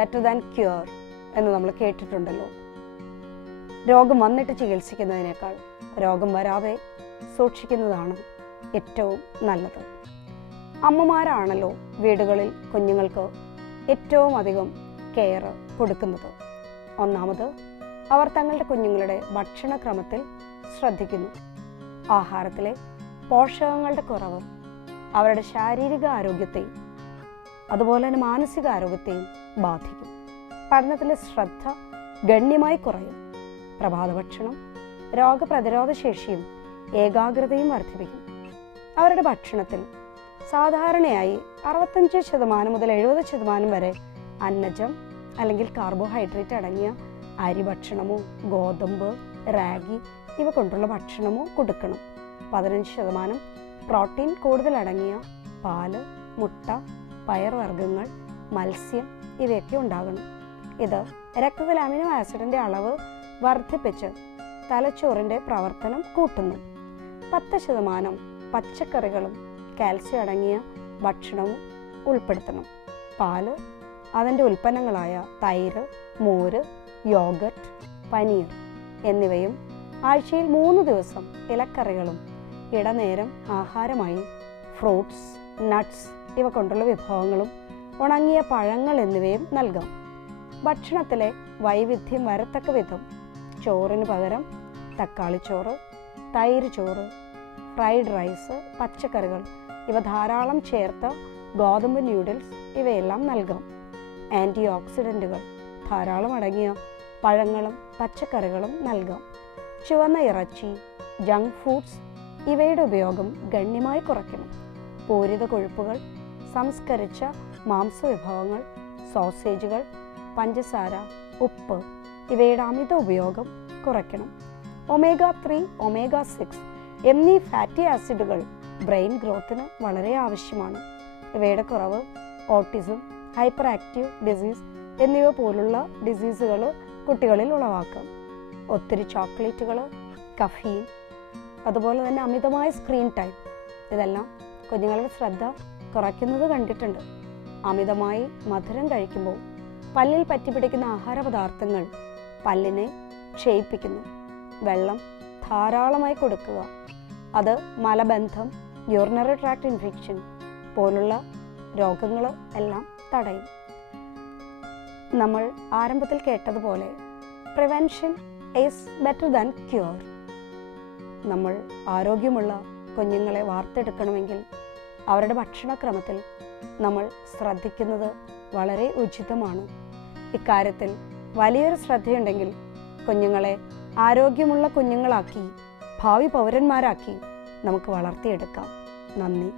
Better than cure എന്ന് നമ്മൾ കേട്ടിട്ടുണ്ടല്ലോ. രോഗം വന്നിട്ട് ചികിത്സിക്കുന്നതിനേക്കാൾ രോഗം വരാതെ സൂക്ഷിക്കുന്നതാണ് ഏറ്റവും നല്ലത്. അമ്മമാരാണല്ലോ വീടുകളിൽ കുഞ്ഞുങ്ങൾക്ക് ഏറ്റവും അധികം കെയർ കൊടുക്കുന്നത്. ഒന്നാമത്, അവർ തങ്ങളുടെ കുഞ്ഞുങ്ങളുടെ ഭക്ഷണക്രമത്തിൽ ശ്രദ്ധിക്കുന്നു. ആഹാരത്തിലെ പോഷകങ്ങളുടെ കുറവ് അവരുടെ ശാരീരിക ആരോഗ്യത്തെയും അതുപോലെ തന്നെ മാനസികാരോഗ്യത്തെയും ബാധിക്കും. പഠനത്തിലെ ശ്രദ്ധ ഗണ്യമായി കുറയും. പ്രഭാത ഭക്ഷണം രോഗപ്രതിരോധ ശേഷിയും ഏകാഗ്രതയും വർദ്ധിപ്പിക്കും. അവരുടെ ഭക്ഷണത്തിൽ സാധാരണയായി 65% മുതൽ 70% വരെ അന്നജം അല്ലെങ്കിൽ കാർബോഹൈഡ്രേറ്റ് അടങ്ങിയ അരി ഭക്ഷണമോ ഗോതമ്പ്, റാഗി ഇവ കൊണ്ടുള്ള ഭക്ഷണമോ കൊടുക്കണം. 15% പ്രോട്ടീൻ കൂടുതൽ അടങ്ങിയ പാല്, മുട്ട, പയർവർഗ്ഗങ്ങൾ, മത്സ്യം ഇവയൊക്കെ ഉണ്ടാകണം. ഇത് രക്തത്തിൽ അമിനോ ആസിഡിൻ്റെ അളവ് വർദ്ധിപ്പിച്ച് തലച്ചോറിൻ്റെ പ്രവർത്തനം കൂട്ടുന്നു. 10% പച്ചക്കറികളും കാൽസ്യം അടങ്ങിയ ഭക്ഷണവും ഉൾപ്പെടുത്തണം. പാല്, അതിൻ്റെ ഉൽപ്പന്നങ്ങളായ തൈര്, മോര്, യോഗട്ട്, പനീർ എന്നിവയും ആഴ്ചയിൽ 3 ദിവസം ഇലക്കറികളും ഇടനേരം ആഹാരമായി ഫ്രൂട്ട്സ്, നട്ട്സ് ഇവ കൊണ്ടുള്ള വിഭവങ്ങളും ഉണങ്ങിയ പഴങ്ങൾ എന്നിവയും നൽകാം. ഭക്ഷണത്തിലെ വൈവിധ്യം വരത്തക്ക വിധം ചോറിന് പകരം തക്കാളിച്ചോറ്, തൈര് ചോറ്, ഫ്രൈഡ് റൈസ്, പച്ചക്കറികൾ ഇവ ധാരാളം ചേർത്ത ഗോതമ്പ് ന്യൂഡിൽസ് ഇവയെല്ലാം നൽകാം. ആൻറ്റി ഓക്സിഡൻറ്റുകൾ ധാരാളം അടങ്ങിയ പഴങ്ങളും പച്ചക്കറികളും നൽകാം. ചുവന്ന ഇറച്ചി, ജങ്ക് ഫുഡ്സ് ഇവയുടെ ഉപയോഗം ഗണ്യമായി കുറയ്ക്കണം. പൂരിത കൊഴുപ്പുകൾ, സംസ്കരിച്ച മാംസവിഭവങ്ങൾ, സോസേജുകൾ, പഞ്ചസാര, ഉപ്പ് ഇവയുടെ അമിത ഉപയോഗം കുറയ്ക്കണം. omega-3, omega-6 എന്നീ ഫാറ്റി ആസിഡുകൾ ബ്രെയിൻ ഗ്രോത്തിന് വളരെ ആവശ്യമാണ്. ഇവയുടെ കുറവ് ഓട്ടിസം, ഹൈപ്പർ ആക്റ്റീവ് ഡിസീസ് എന്നിവ പോലുള്ള ഡിസീസുകൾ കുട്ടികളിൽ ഉളവാക്കാം. ഒത്തിരി ചോക്ലേറ്റുകൾ, കഫീൻ, അതുപോലെ തന്നെ അമിതമായ സ്ക്രീൻ ടൈം ഇതെല്ലാം കുഞ്ഞുങ്ങളുടെ ശ്രദ്ധ കുറയ്ക്കുന്നത് കണ്ടിട്ടുണ്ട്. അമിതമായി മധുരം കഴിക്കുമ്പോൾ പല്ലിൽ പറ്റിപ്പിടിക്കുന്ന ആഹാരപദാർത്ഥങ്ങൾ പല്ലിനെ ക്ഷയിപ്പിക്കുന്നു. വെള്ളം ധാരാളമായി കൊടുക്കുക. അത് മലബന്ധം, യൂറിനറി ട്രാക്ട് ഇൻഫെക്ഷൻ പോലുള്ള രോഗങ്ങൾ എല്ലാം തടയും. നമ്മൾ ആരംഭത്തിൽ കേട്ടതുപോലെ prevention is better than cure. നമ്മൾ ആരോഗ്യമുള്ള കുഞ്ഞുങ്ങളെ വാർത്തെടുക്കണമെങ്കിൽ അവരുടെ ഭക്ഷണക്രമത്തിൽ നമ്മൾ ശ്രദ്ധിക്കുന്നത് വളരെ ഉചിതമാണ്. ഇക്കാര്യത്തിൽ വലിയൊരു ശ്രദ്ധയുണ്ടെങ്കിൽ കുഞ്ഞുങ്ങളെ ആരോഗ്യമുള്ള കുഞ്ഞുങ്ങളാക്കി ഭാവി പൗരന്മാരാക്കി നമുക്ക് വളർത്തിയെടുക്കാം. നന്ദി.